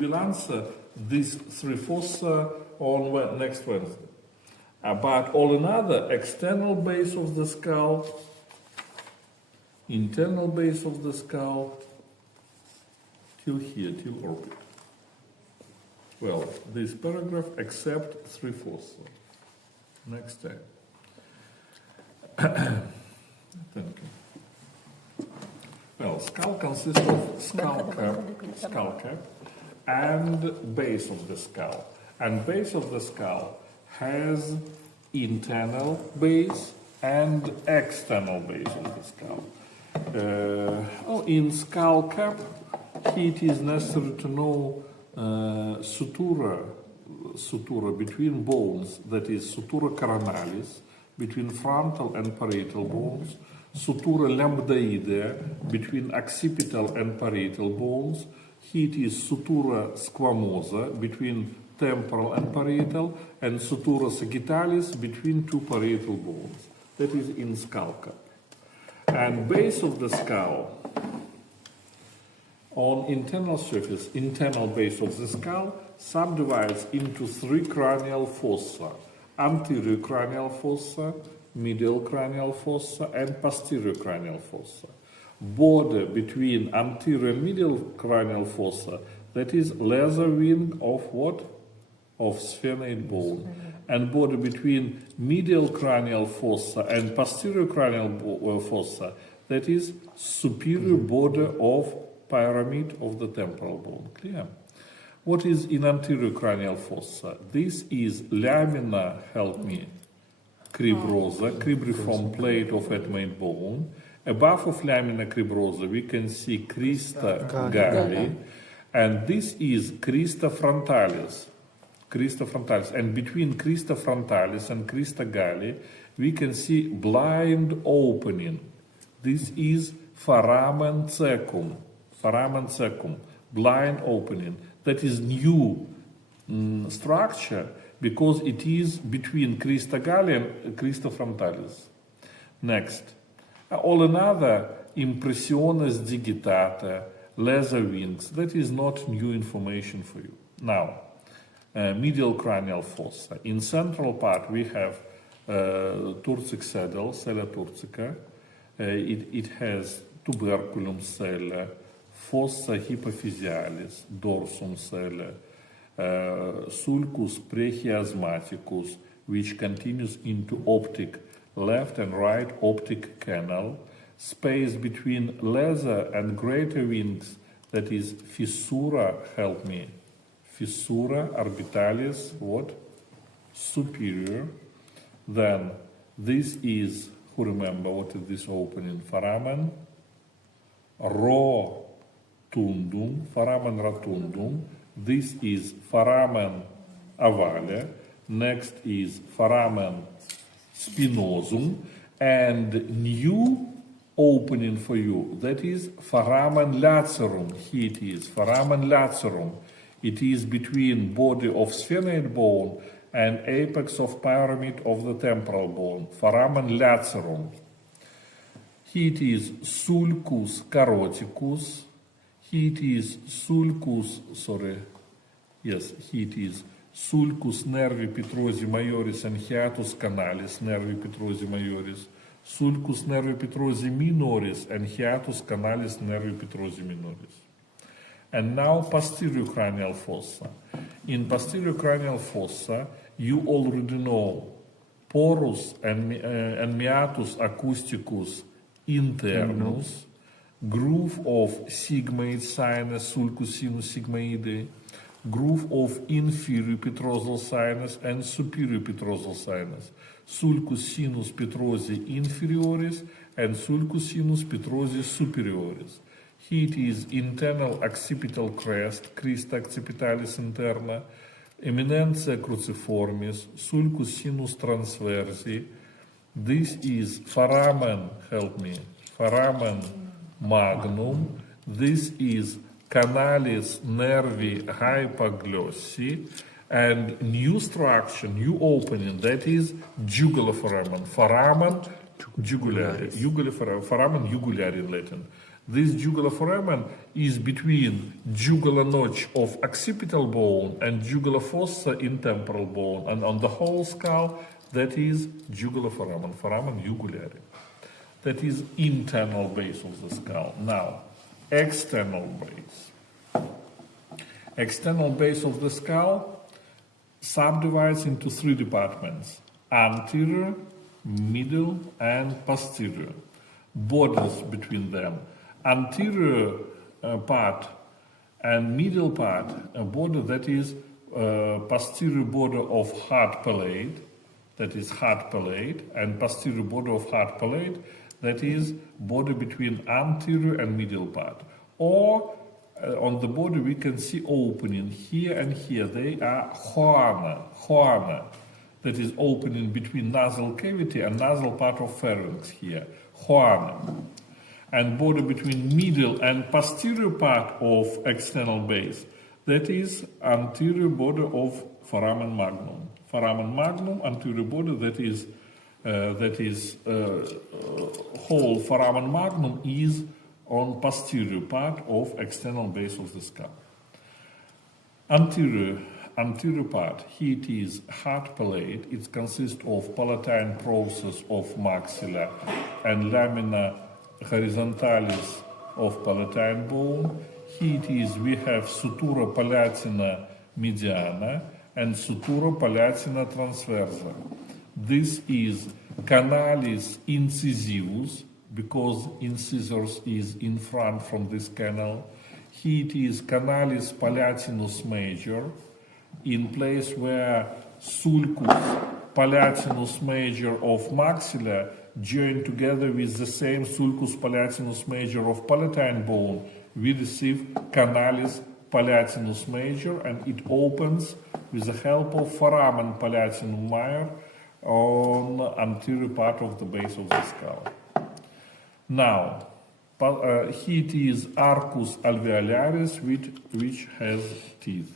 We'll answer these three fossa on next Wednesday. But all another external base of the skull, internal base of the skull, till here, till orbit. Well, this paragraph except three fossa. Next time. Thank you. Well, skull consists of skull cap, and base of the skull. And base of the skull has internal base and external base of the skull. In skull cap, it is necessary to know sutura between bones, that is sutura coronalis, between frontal and parietal bones, sutura lambdoidea, between occipital and parietal bones. It is sutura squamosa, between temporal and parietal, and sutura sagittalis, between two parietal bones. That is in skull cap. And base of the skull, on internal surface, internal base of the skull subdivides into three cranial fossa: anterior cranial fossa, medial cranial fossa, and posterior cranial fossa. Border between anterior and medial cranial fossa, that is lesser wing of what? Of sphenoid bone. And border between medial cranial fossa and posterior cranial fossa, that is superior border of pyramid of the temporal bone. Clear? What is in anterior cranial fossa? This is lamina, help me, cribrosa, cribriform plate of adamant bone. Above of lamina cribrosa, we can see crista galli, and this is crista frontalis. Crista frontalis, and between crista frontalis and crista galli, we can see blind opening. This is foramen cecum. Foramen cecum, blind opening. That is new structure because it is between crista galli and crista frontalis. Next, all another impressiones digitata, laser wings. That is not new information for you. Now, medial cranial fossa. In central part we have turcic saddle, sella turcica. It has tuberculum cella, fossa hypophysealis, dorsum cella, sulcus prechiasmaticus, which continues into optic, left and right optic canal, space between lesser and greater wings, that is fissura, help me, fissura orbitalis, what? Superior. Then this is, who remember what is this opening? Foramen rotundum, foramen rotundum. This is foramen ovale. Next is foramen spinosum, and new opening for you, that is foramen lacerum. Here it is, foramen lacerum. It is between body of sphenoid bone and apex of pyramid of the temporal bone, foramen lacerum. Here it is sulcus caroticus. Here it is sulcus, here it is sulcus nervi petrosi majoris and hiatus canalis nervi petrosi majoris, sulcus nervi petrosi minoris and hiatus canalis nervi petrosi minoris. And now posterior cranial fossa. In posterior cranial fossa, you already know porus and meatus acousticus internus, groove of sigmoid sinus, sulcus sinus sigmoidae, groove of inferior petrosal sinus and superior petrosal sinus, sulcus sinus petrosi inferioris and sulcus sinus petrosi superioris. Here it is internal occipital crest, crista occipitalis interna, eminentia cruciformis, sulcus sinus transversi. This is foramen, help me, foramen magnum. This is canalis nervi hypoglossi, and new structure, new opening, that is jugular foramen, foramen jugulare, foramen jugulare in Latin. This jugular foramen is between jugular notch of occipital bone and jugular fossa in temporal bone, and on the whole skull, that is jugular foramen, foramen jugulare. That is internal base of the skull. Now, external base. External base of the skull subdivides into three departments: anterior, middle, and posterior. Borders between them. Anterior part and middle part, a border that is posterior border of hard palate, that is hard palate, and posterior border of hard palate, that is border between anterior and middle part. Or on the border we can see opening here and here. They are choana, that is opening between nasal cavity and nasal part of pharynx here, choana. And border between middle and posterior part of external base, that is anterior border of foramen magnum. Foramen magnum, anterior border, that is whole foramen magnum is on posterior part of external base of the skull. Anterior part, here it is hard palate. It consists of palatine process of maxilla and lamina horizontalis of palatine bone. Here it is, we have sutura palatina mediana and sutura palatina transversa. This is canalis incisivus, because incisors is in front from this canal. Here it is canalis palatinus major, in place where sulcus palatinus major of maxilla joined together with the same sulcus palatinus major of palatine bone, we receive canalis palatinus major, and it opens with the help of foramen palatinum major on anterior part of the base of the skull. Now, here it is arcus alveolaris, which has teeth.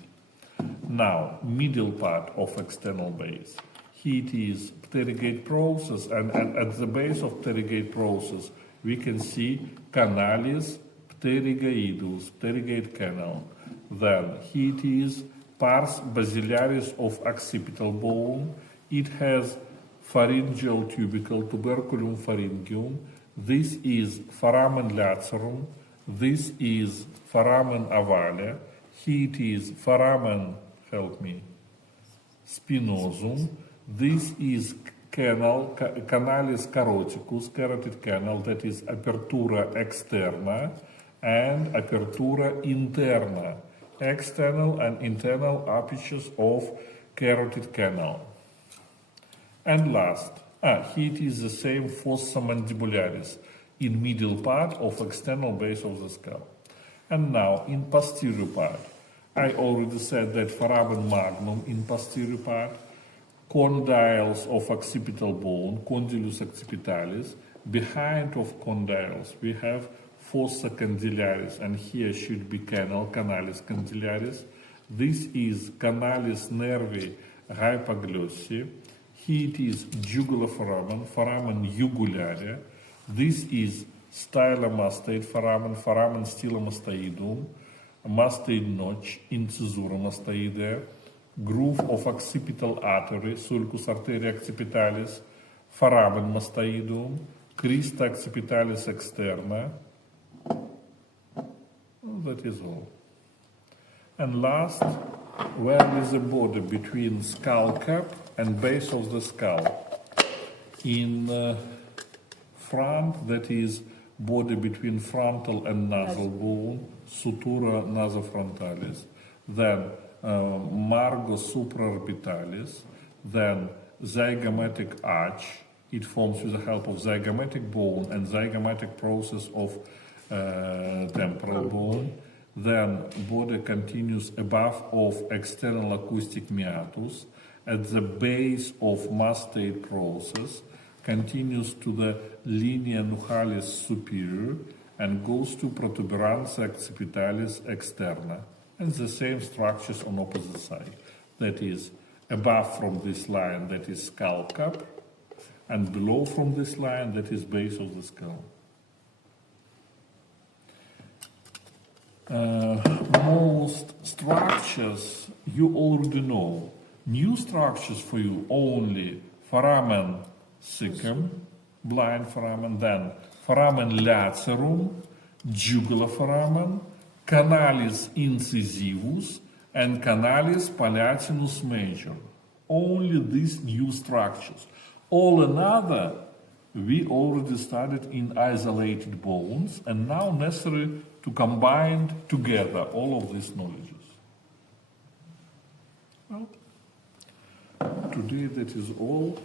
Now, middle part of external base. Here it is pterygate process, and at the base of pterygate process, we can see canalis pterygoidus, pterygate canal. Then, here it is pars basilaris of occipital bone. It has pharyngeal tubercle, tuberculum pharyngeum. This is foramen lacerum. This is foramen ovale. Here it is foramen, spinosum. This is canal, canalis caroticus, carotid canal, that is apertura externa and apertura interna, external and internal apertures of carotid canal. And last, here it is the same fossa mandibularis in middle part of external base of the skull. And now in posterior part, I already said that foramen magnum in posterior part, condyles of occipital bone, condylus occipitalis. Behind of condyles we have fossa candidiaris, and here should be canal, canalis candidiaris. This is canalis nervi hypoglossi. Here it is jugular foramen, foramen jugulare. This is stylomastoid foramen, foramen stylomastoidum, mastoid notch, incisura mastoidea, groove of occipital artery, sulcus arteria occipitalis, foramen mastoidum, crista occipitalis externa. That is all. And last, where is the border between skull cap and base of the skull? In front, that is border between frontal and nasal bone, sutura nasofrontalis, then margo supraorbitalis, then zygomatic arch. It forms with the help of zygomatic bone and zygomatic process of temporal bone. Then border continues above of external acoustic meatus, at the base of mastoid process, continues to the linea nuchalis superior, and goes to protuberantia occipitalis externa, and the same structures on opposite side. That is, above from this line, that is skull cap, and below from this line, that is base of the skull. most structures you already know. New structures for you only foramen cecum, blind foramen, then foramen lacerum, jugular foramen, canalis incisivus, and canalis palatinus major. Only these new structures. All another we already studied in isolated bones, and now necessary to combine together all of these knowledges. Well, today that is all.